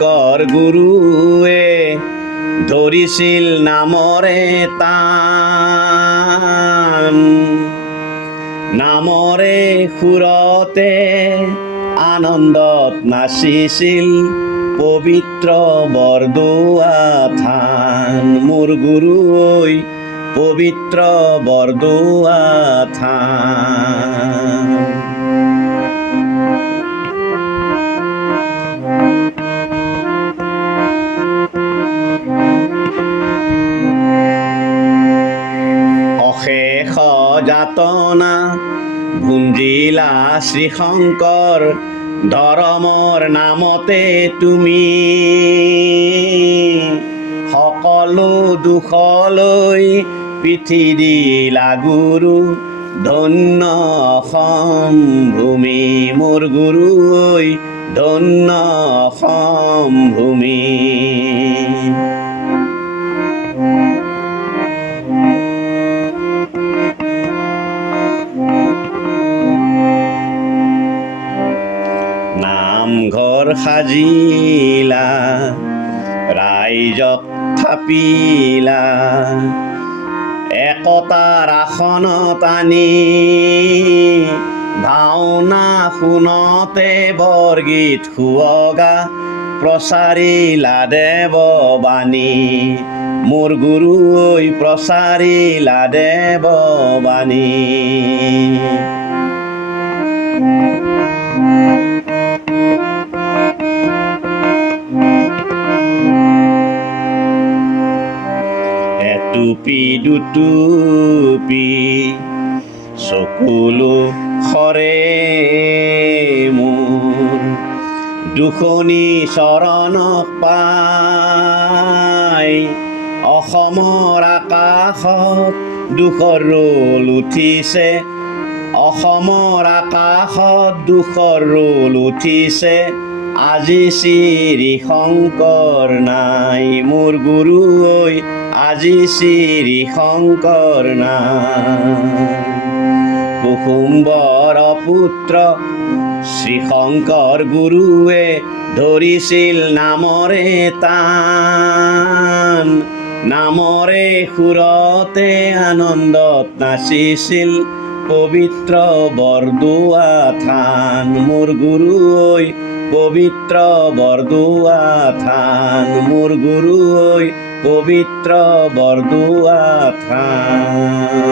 শংকৰ গুৰুৱে ধৰিছিল নামৰে তান, নামৰে সুৰতে আনন্দত নাচিছিল পবিত্ৰ বৰদোৱা থান। মোৰ গুৰু ঐ পবিত্ৰ বৰদোৱা থান। অশেষ যাতনা ভুঞ্জিলা শ্ৰীশংকৰ, ধৰ্মৰ নামতে তুমি সকলো দুখলৈ পিঠি দিলা গুৰু, ধন্য অসম ভূমি। মোৰ গুৰু ঐ ধন্য অসম ভূমি। নামঘৰ সাজিলা, ৰাইজক থাপিলা, একতাৰ আসনত আনি ভাওনা শুনতে বৰগীত সুৱগা, প্ৰচাৰিলা দেৱবাণী। মোৰ গুৰু ঐ প্ৰচাৰিলা দেৱবাণী। এটুপি দুটুপি চকুলো সৰে মোৰ, দুখনি চৰণক পাই অসমৰ আকাশত দুখৰ ৰোল উঠিছে, অসমৰ আকাশত দুখৰ ৰোল উঠিছে, আজি শ্ৰীশংকৰ নাই। মোৰ গুৰু ঐ আজি শ্ৰীশংকৰ নাই। কুসুম্বৰ পুত্ৰ শ্ৰীশংকৰ গুৰুৱে ধৰিছিল নামৰে তান, নামৰে সুৰতে আনন্দত নাচিছিল পবিত্ৰ বৰদোৱা থান। মোৰ গুৰু ঐ পবিত্ৰ বৰদোৱা থান। মোৰ গুৰু ঐ পবিত্ৰ বৰদোৱা থান।